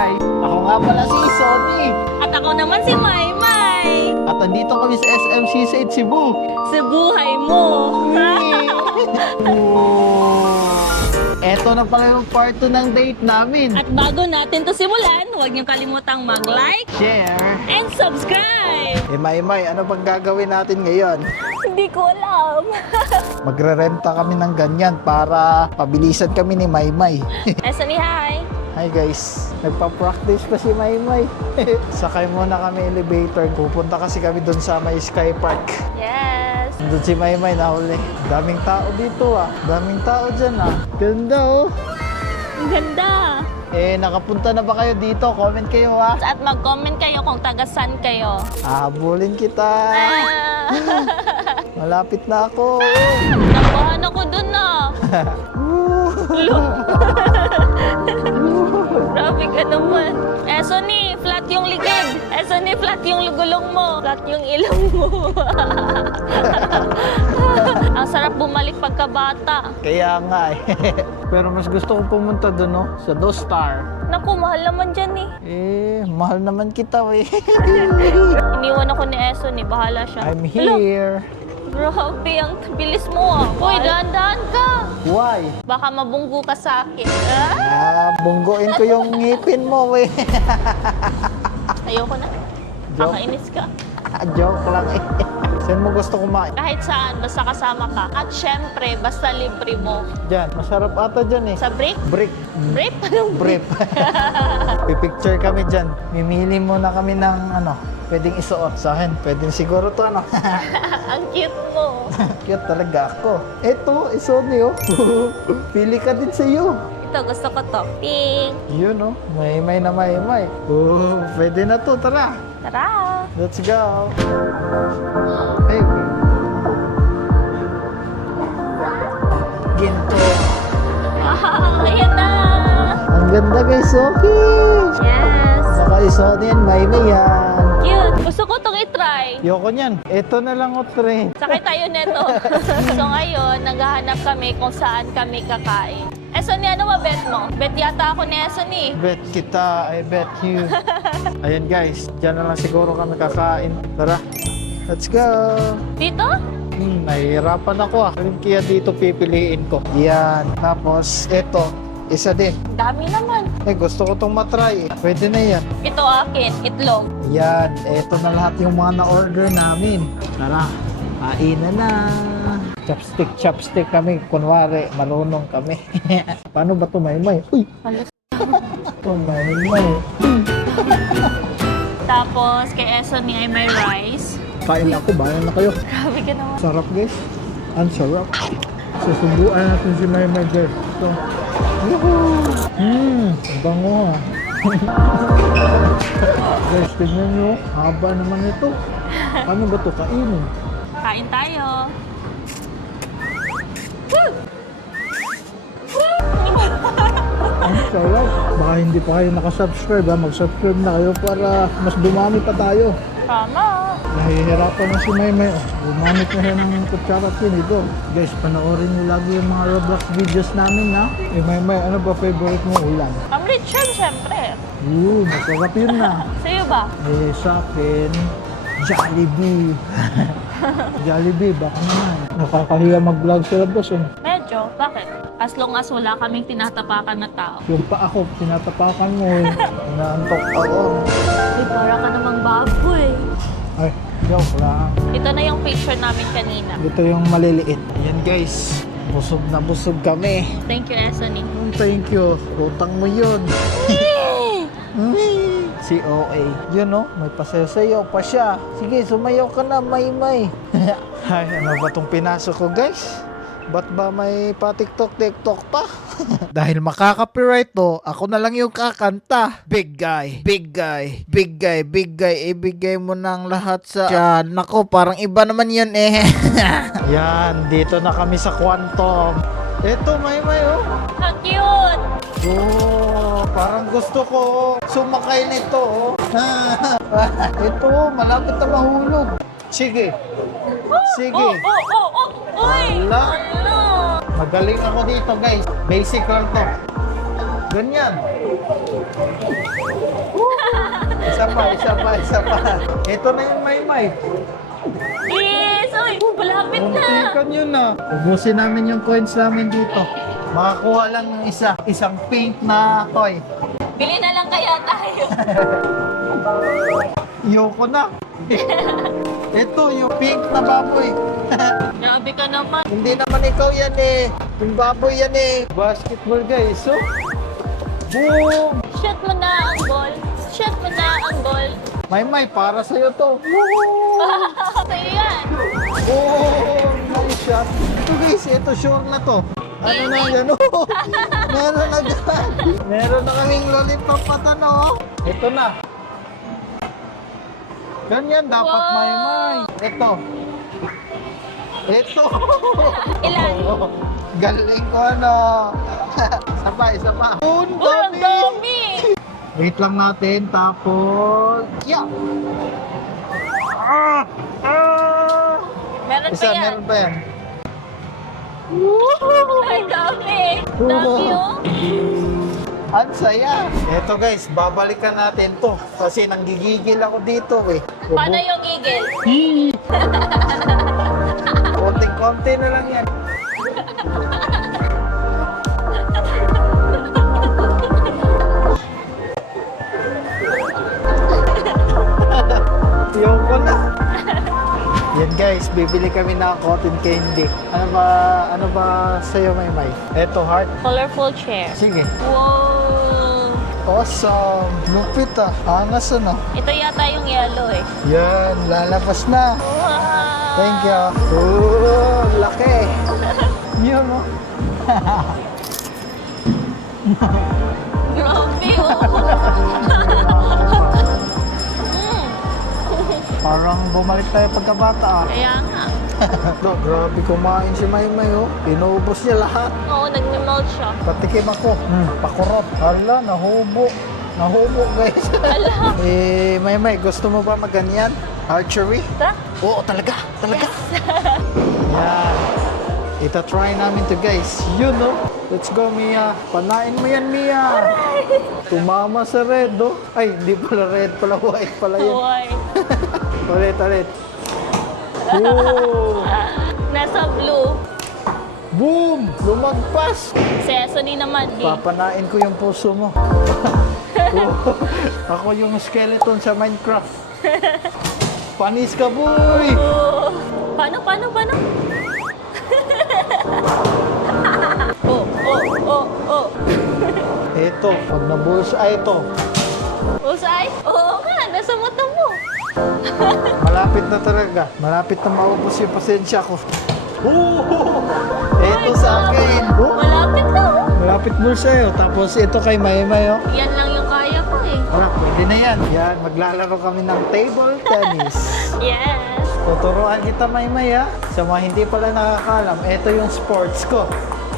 guys, ako nga pala si Sony. At ako naman si Maymay. At andito kami sa SMC Cebu. Sa buhay mo. Eto na pala yung part 2 ng date namin. At bago natin to simulan, huwag niyong kalimutang mag-like Share. and subscribe. Maymay, ano bang gagawin natin ngayon? Hindi ko alam. Magre-renta kami ng ganyan para pabilisan kami ni Maymay. Esani, hi. Hi guys, nagpa-practice pa si Maymay. Sakay muna kami elevator. Pupunta kasi kami dun sa may Sky Park. Yes. Doon si Maymay nahuli. Daming tao dito ah. Daming tao dyan ah. Ganda oh. Ang ganda. Nakapunta na ba kayo dito? Comment kayo ah. At mag-comment kayo kung taga-san kayo. Habulin kita. Malapit na ako. Nabahan ako dun na. Grabe ka naman. Esani, flat yung likid. Esani, flat yung gulong mo. Flat yung ilong mo. Ang sarap bumalik pagkabata. Kaya nga eh. Pero mas gusto ko pumunta doon no? Sa Dostar. Naku, mahal naman dyan Mahal naman kita eh. Iniwan ako ni Esani, bahala siya. I'm here. Grabe, ang bilis mo ah. Uy, dahan-dahan ka. Why? Baka mabunggo ka sa akin. Bungguin ko yung ngipin mo eh. Ayoko na. Joke. Kakainis ka. Joke lang eh. Saan mo gusto kumain? Kahit saan, basta kasama ka. At syempre, basta libre mo. Diyan, masarap ata dyan eh. Sa break? Brick. Brief? Anong Brief. Pipicture kami dyan. Mimili muna kami ng pwedeng isuot sa akin. Pwedeng siguro to Ang cute mo. Cute talaga ako. Eto, isuot niyo. Pili ka din sa'yo. Ito, gusto ko to. Pink. Yun may na may. Pwede na to, tara. Tara. Let's go. Hey. Ginto. Wow, ayan na. Ang ganda guys, okay. Yes. Saka isuot yan, may yan. Cute. Gusto ko itong itry. Yoko niyan. Ito na lang o tre. Sakay tayo neto. So ngayon, naghahanap kami kung saan kami kakain. Esoni, ano ba bet mo? Bet yata ako ni Esoni. Bet kita, I bet you. Ayan guys, dyan na lang siguro kami kakain. Tara, let's go. Dito? Nahihirapan ako ah. Kaya dito pipiliin ko. Yan, tapos eto, isa din. Dami naman. Gusto ko tong matry. Pwede na yan. Ito akin, itlog. Yan, eto na lahat yung mga na-order namin. Tara, kain na. Chopstick kami. Kunwari, marunong kami. Paano ba ito, Maymay? Uy! Halos. Ito, Maymay. Tapos, kay Esoni ay may rice. Kain ako, bahala na kayo. Grabe ka naman. Sarap guys. Ang sarap. Susubuan natin si Maymay guys. So, ang bango ha. Guys, tignan nyo. Haba naman ito. Paano ba ito kainin? Kain tayo. Ang sarap. Baka hindi pa kayo nakasubscribe ha. Mag-subscribe na kayo para mas dumami pa tayo. Tama. Nahihirapan na si Maymay. Gumamit na siya ng kutsara at ito. Guys, panoorin nyo lagi yung mga Roblox videos namin ha. Maymay, ano ba favorite mo ulam? Ang lechon, syempre. Masarap yun na. Sa'yo ba? Sa akin, Jollibee. Jollibee, baka naman. Nakakahiya mag-vlog sa labas eh. Medyo. Bakit? As long as wala kaming tinatapakan na tao. Yung pa ako, tinatapakan mo eh. Inaantok ako. Uy, para ka namang baboy. Ay, joke lang. Ito na yung picture namin kanina. Ito yung maliliit. Ayan guys, busog na busog kami. Thank you, Esoni. Thank you. Utang mo yun. COA. Yun no, may pasayaw pa siya. Sige, sumayaw ka na, Maymay. Ay, ano ba tong pinasok ko guys? Ba't ba may pa-TikTok pa? Dahil makaka-copyright to, ako na lang yung kakanta. Big guy, ibigay mo ng lahat sa tiyan. Nako, parang iba naman yun eh. Yan, dito na kami sa Quantum. Eto, Maymay oh. How cute! Parang gusto ko sumakay nito. Ito, malapit na mahulog. Sige. Oh! Uy! Wala. Ano? Magaling ako dito guys. Basic lang to. Ganyan. isa pa. Ito na yung Maymay. Yes! Uy, malapit na. Muntikan yun na. Ubusin namin yung coins namin dito. Makakuha lang ng isang pink na toy. Bili na lang kaya tayo. Yoko na. Ito, yung pink na baboy. Grabe ka naman. Hindi naman ikaw yan eh. Yung baboy yan eh. Basketball guys, so. Boom! Shoot mo na ang ball. Shoot mo na ang ball. Maymay, para sa'yo to. Sa'yo yan. Oh, nice shot. Ito guys, ito sure na to. Ano na yan? Oh, meron na dyan. Meron na kaming lollipop pa to, no? Ito na. Ganyan dapat, Wow. Maymay. Ito. Ito. Ilan? Oh, galing ko, ano. Isa pa. Oh, ang Uy, ang dami. dami. Wait lang natin, tapos... Yeah! Ah! Ah! Meron pa Isa, yan. meron pa yan. Ay, dami. Dami oh. Ang saya! Eto guys, babalikan natin to. Kasi nanggigigil ako dito eh. Paano yung eagle? Konting-konti na lang yan. Yoko na. Yan guys, bibili kami ng cotton candy. Ano ba sa'yo, Maymay? Eto, heart. Colorful chair. Sige. Wow. Awesome. Lupit ah. Angas ano. Ito yata yung yellow eh. Yan, lalabas na. Wow. Thank you. Oh, laki. Yun oh. Grabe oh. Parang bumalik tayo pagkabata ah. Kaya nga. No, grabe kumain si Maymay oh. Pinuubos niya lahat. Oo, nag-melt siya. Patikim ako. Pakurot. Hala, nahubo. Nahubo guys. Ala. Maymay, gusto mo ba maganyan? Archery? Ta? Oo, talaga. Talaga. Yan. Ita-try namin to guys. Yun no. Let's go Mia. Panain mo yan Mia. Tumama sa red oh. Ay, hindi pala red pala. White pala yun. Why? Ulit. Oh. Nasa blue. Boom! Lumagpas! Si Anthony naman. Di. Papanain ko yung puso mo. Oh, ako yung skeleton sa Minecraft. Panis ka, boy! Oh. Paano? Oh. Ito, pag nabulsay ito. Usay? Oo nga, nasa mata mo. Malapit na talaga. Malapit na maubos yung pasensya ko. Oh! Ito sa akin. Oh, Malapit na oh. malapit bulsa tapos ito kay Maymay. Oh. Yan lang yung kaya ko eh. Wala, pwede na yan. Yan, maglalaro kami ng table tennis. Yes. Tuturuan kita, Maymay, ha? Sa mga hindi pala nakakalam, ito yung sports ko.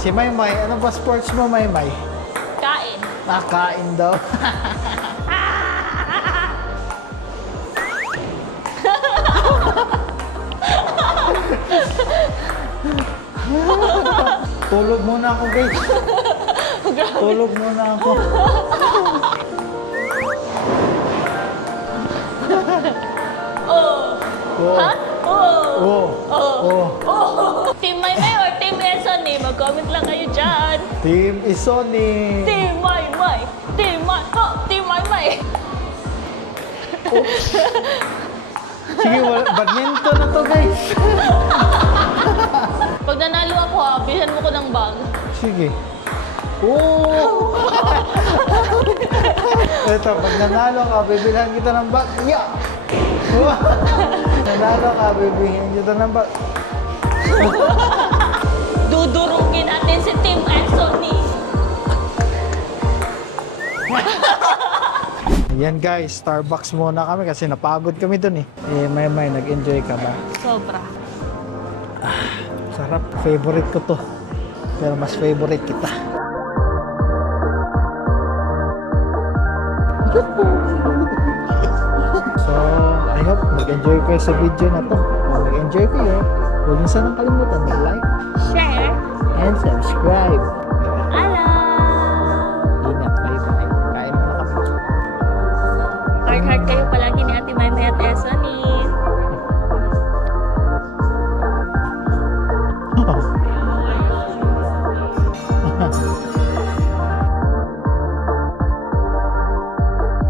Si Maymay, ano ba sports mo, Maymay? Kain. Nakain daw. Tulog muna ako, guys. Tulog muna ako. Oh. Oh. Ha? Oh. Oh. Oh. Team Maymay or Team Anthony? Mag-comment lang kayo dyan. Team Isoni. Team Maymay. Team Maymay. Sige, badminton na to, guys. Pag nanalo ako bilhan mo ko ng bag. Sige. Oh! Ito, pag nanalo ka, bibilhan kita ng bag. Yeah! Nanalo ka, bibilhan kita ng bag. Dudurugin natin si Team Anthony. Ayan guys, Starbucks muna kami kasi napagod kami dun eh. May nag-enjoy ka ba? Sobra. Sarap, favorite ko to. Pero mas favorite kita. So, I hope nag-enjoy kayo sa video na to. Kung nag-enjoy kayo, huwag niyo sanang kalimutan mag-like Share. and subscribe. Alam. Ingat, bye-bye. Kain mo na kami. Heart kayo pa